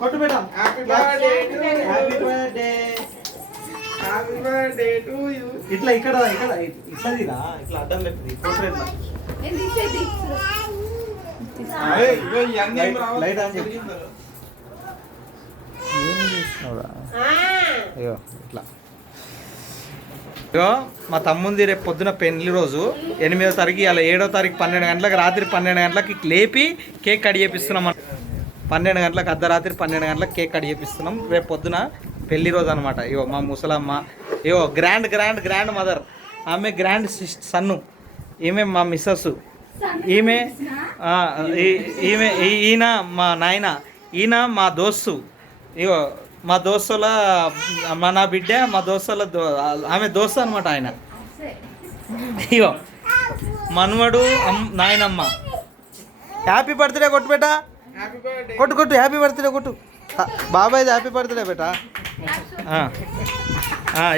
కొట్టు పెట్టాం. Happy birthday to you. ఇట్లా ఇక్కడ ఇట్లా అడ్డం పెట్టి లైట్ ఆన్ చెప్పి అయ్యో ఇట్లా ఇగో మా తమ్ముంది రేపు పొద్దున పెళ్లి రోజు 8వ తారీఖు అలా 7వ తారీఖు 12 గంటలకు రాత్రి 12 గంటలకి లేపి కేక్ కట్ చేపిస్తున్నాం. 12 గంటలకు అర్ధరాత్రి 12 గంటలకు కేక్ కట్ చేపిస్తున్నాం. రేపు పొద్దున పెళ్లి రోజు అనమాట. ఇగో మా ముసలమ్మ ఇగో గ్రాండ్ మదర్, ఆమె గ్రాండ్ సన్ను, ఈమె మా మిస్సెస్, ఈమె ఈయన మా నాయన, ఈయన మా దోస్తు. ఇగో మా దోస్తుల నా బిడ్డ, మా దోస్తుల ఆమె దోస్తు అనమాట. ఆయన ఇగో మనవడు నాయనమ్మ. హ్యాపీ బర్త్డే కొట్టు బేటా, కొట్టు హ్యాపీ బర్త్డే కొట్టు. బాబాయ్ది హ్యాపీ బర్త్డే బేటా.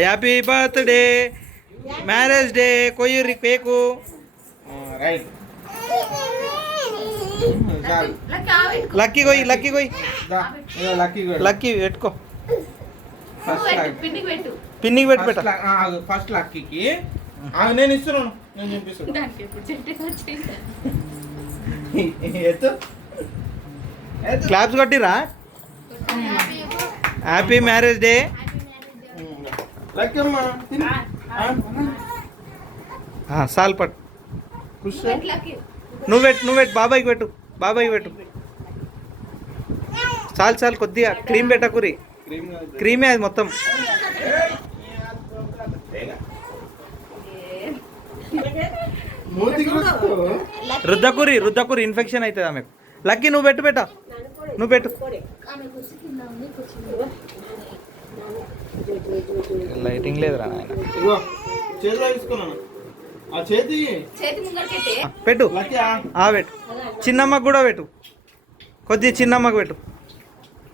హ్యాపీ బర్త్డే, మ్యారేజ్ డే, కొయ్యూరి కేకు. రైట్ లక్కీ కొయ్యి లక్కీ పెట్టుకో. పిన్నికి పెట్టు పెట్ట. ఫస్ట్ లక్కీకి నేను ఇస్తున్నాను, నేను చూపిస్తాను. క్లాప్స్ కొట్టిరా. Happy marriage day. లక్కీ అమ్మా సాల్ పట్టు. నువ్వు పెట్టు బాబాయ్కి పెట్టు చాలు కొద్దిగా క్రీమ్ పెట్టకురి. క్రీమే అది మొత్తం. రుద్దకురి ఇన్ఫెక్షన్ అవుతుంది ఆమెకు. లక్కీ నువ్వు పెట్టు లైటింగ్ లేదురా నాయన. పెట్టు పెట్టు. చిన్నమ్మకు కూడా పెట్టు, కొద్దిగా చిన్నమ్మకు పెట్టు.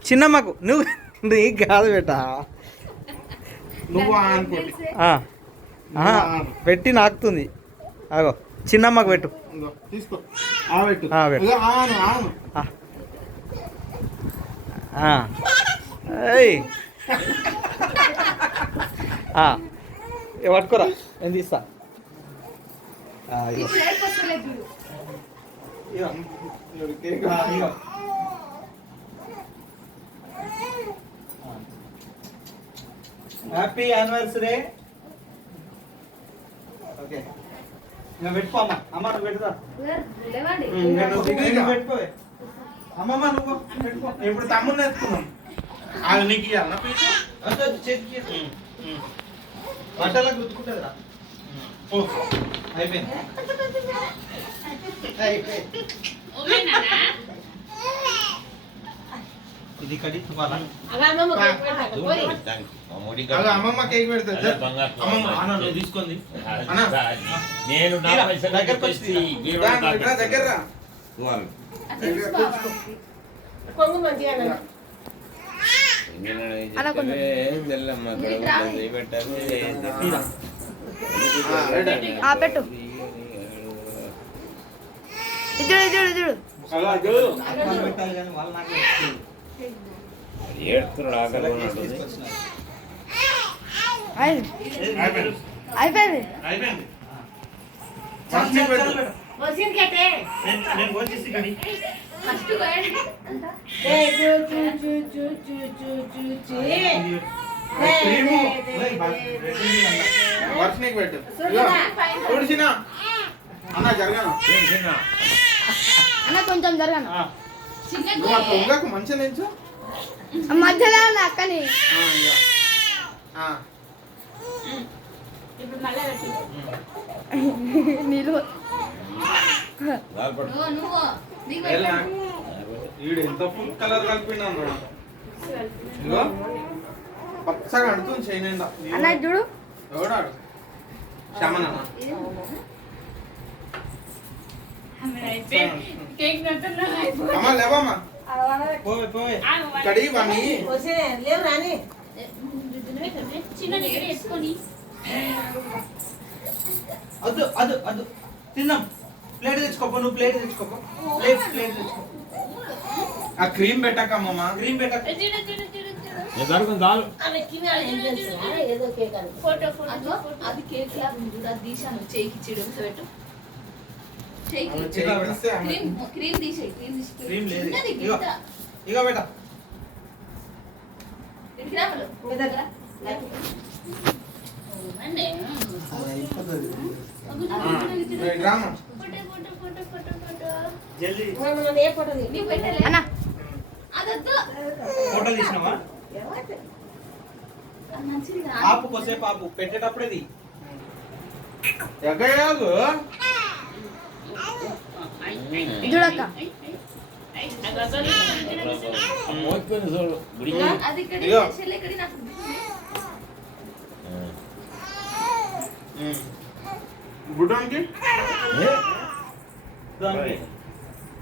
చిన్నమ్మకు నువ్వు నీకు కాదు బేటా, పెట్టి నాకుతుంది. అగో చిన్నమ్మకు పెట్టు. పట్టుకోరా నేను తీస్తా. Happy anniversary. ఓకే పెట్టుకో అమ్మ నువ్వు పెట్టుదా. పెట్టుకోవే అమ్మమ్మ నువ్వు పెట్టుకో. ఇప్పుడు తమ్ముడిని ఎత్తుకున్నాం. అది నీకు ఇవ్వాలన్నా పీచు చేతికి బట్టలకు గుర్తుకుంటుందిరా. అయిపోయింది. ఇది కడి అమ్మమ్మ కేక్ పెడతాది తీసుకుంది. నేను దగ్గర పెట్టు. ఇడు అయిపోయింది. అన్న కొంచెం జరగను మంచిగా నిల్చో. మధ్యలో అక్కని నీళ్ళు ఎంత ఫుల్ కలర్ కలిపిండు ఇగో పచ్చగా అంటుంది చేయనండా. అన్న చూడు ఎవడాడు శమన అమ్మా లేవమ్మా కడిగి పని లేవు రాని అద్దు తిన్నాం. ప్లేట్ తెచ్చుకోపో, నువ్వు ప్లేట్ తెచ్చుకోపో. ప్లేట్ తెచ్చుకో. ఆ క్రీమ్ పెట్టకమ్మమ్మ. క్రీమ్ పెట్ట. ఏదో కేక్ అని అది కేక్ లాగా ఉంది చూడు, అది తీసాను చేయికి ఇచ్చేయడం పెట్టు. క్రీమ్ తీసేయి, క్రీమ్ లేదు. ఇగో బేట. మీ దగ్గర రామా జల్దీ ఏ ఫోటో నీకు పెట్టలే అన్న అదొద్దు. ఫోటో తీసినావా? అది మంచిది కాదు. ఆపు కొద్దిసేపు ఆపు, పెట్టేటప్పుడేది. ఎగ్గయాదు చూడక్క అది ఇక్కడ ఇగో. చెల్లి ఇక్కడ నాకు బుడ్డానికి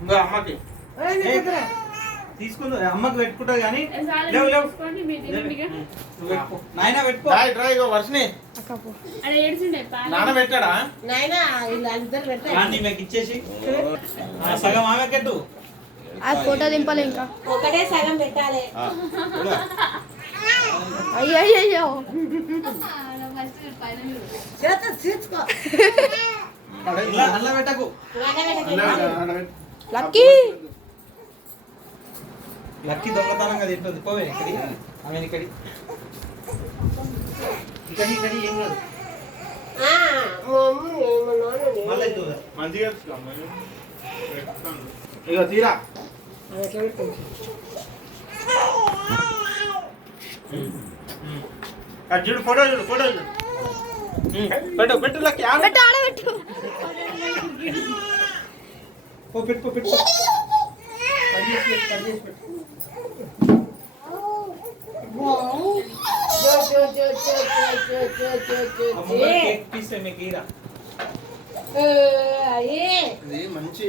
ఇంకా అమ్మకి తీసుకుంది అమ్మకి పెట్టుకుంటా కానీ లేవు లేవు నువ్వు పెట్టుకో. నాయన పెట్టుకో. డ్రై ఇగో వర్షని అక్క పో. నాన్న పెట్టాడా? నాయనా వీళ్ళందరూ పెడతారు. గాంధీ మీకు ఇచ్చేసి సగం ఆమె కట్టు. అది ఫోటో దింపలే ఇంకా. ఒకటే సగం పెట్టాలి. అయ్యో చేత తీసుకో. ఇలా అల్ల పెట్టకు. లక్కీ లక్కీ దొంగతనంగా తింటుంది. పోవే ఇక్కడి ఆమె ఇక్కడి ఇక్కడి ఏం కాదు. మళ్ళీ ఎత్తు. మంచిగా ఇగో తీరా. అది చూడు ఫోటో చూడు పెట్టు పెట్టు లక్కీ ఆడ పెట్టు ఆడబెట్టు. పెట్టు కట్ చేసి పెట్టు. కేక్ పీస్ మీకు ఇరా. ఇది మంచి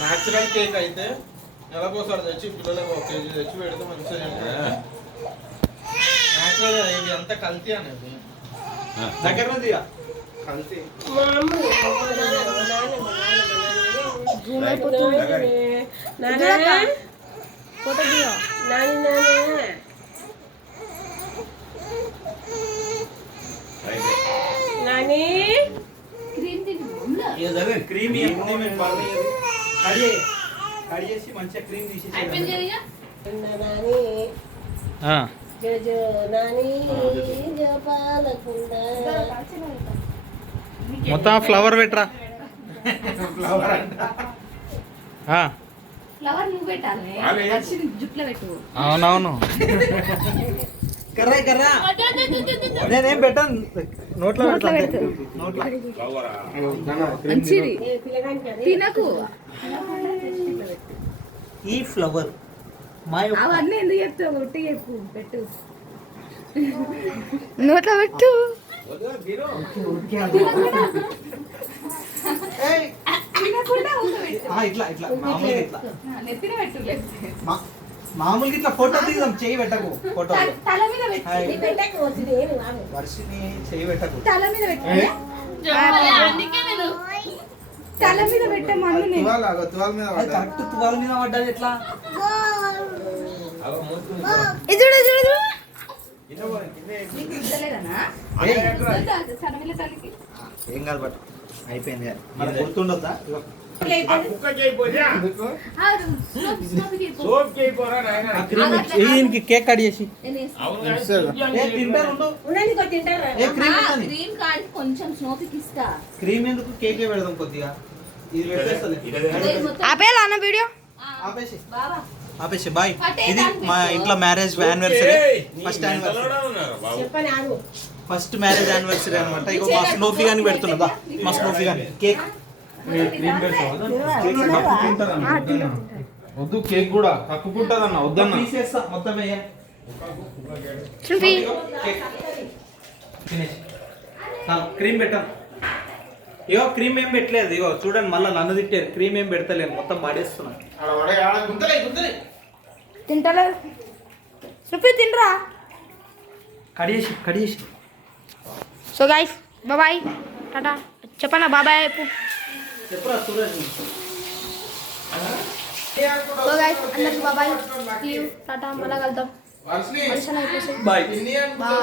న్యాచురల్ కేక్ అయితే ఎలాగోసారి తెచ్చి పిల్లలకు ఒక కేజీ తెచ్చి పెడితే మంచిగా న్యాచురల్. ఇది అంతా కల్తీ అనేది, దగ్గర నుంచి ఇక. కల్తీ. జూమ్ అయిపోతుంది. చూడక్క ఫోటో దిగా. క్రీమ్ తిని క్రీమ్ కడి చేసి మంచిగా క్రీమ్ తీసేసి అయిపోయింది కదా ఇక? మొత్తం ఫ్లవర్ పెట్టరా. ఫ్లవర్ అంట. ఫ్లవర్ నువ్వు పెట్టాలి, వర్షిని జుట్లో పెట్టు. అవునవును. కర్రా నేనేం పెట్టాను, నోట్లో పెడతాను. నోట్లో మంచిది తినకు. ఈ ఫ్లవర్ మా యొక్క అవన్నీ ఎందుకు చెప్తావు? ఒట్టి చెప్పు, పెట్టు. నోట్లో పెట్టు. తినకుండా ఊరబెట్టు. ఇట్లా మామూలుగా ఇట్లా నెత్తిన పెట్టు, లేకపోతే మామూలుగా ఇట్లా ఫోటో తీద్దాం. చెయ్యి పెట్టకు ఫోటో. తల మీద పెట్టు. వర్షిని చెయ్యి పెట్టకు. తల మీద పెట్టు. అందుకే నేను తల మీద పెట్టమని నేను. తువాల మీద అది కరెక్ట్ తువాల మీద పడ్డది ఎట్లా? ఇది చూడు చూడు చూడు. నీకు ఇస్తలేదనా? సడమిల తల్లికి ఏం కాదు బట్ అయిపోయింది. మరి గుర్తుండొద్దా? దీనికి కేక్ కట్ చేసి క్రీమ్ కార్డ్ కొంచెం స్నోపికి ఇస్తా. క్రీమ్ ఎందుకు? కేకే పెడదాం కొద్దిగా. ఇది పెట్టేస్తుంది. ఆపేయాలా అన్న వీడియో? ఆపేసి బాబా ఆపేసి బాయ్. ఇది మా ఇంట్లో marriage anniversary, first marriage anniversary అనమాట. ఇగో మా స్నోఫీ గాని పెడుతున్నా. బా మా స్నోఫీ గాని కేక్. వద్దు, కేక్ కూడా కక్కుకుంటదన్న, వద్దన్న. తీసేస్తా మొత్తం వేయ. శృతి క్రీమ్ పెట్టాను. ఇగో క్రీమ్ ఏం పెట్టలేదు. ఇగో చూడండి మళ్ళీ నన్ను తిట్టారు. క్రీమ్ ఏం పెడతలేను, మొత్తం పడేస్తున్నాను. తింటలేదు. శృతి తినరా. కడియేసి సో గైస్ బాయ్ టాటా చెప్పనా బాబాయ్ చెప్పు. చెప్పురా సూరజ్ సో గైస్ అందరికి బాబాయ్ టాటా మళ్ళా కలుద్దాం వర్షిని కలిసి బాయ్ ఇండియన్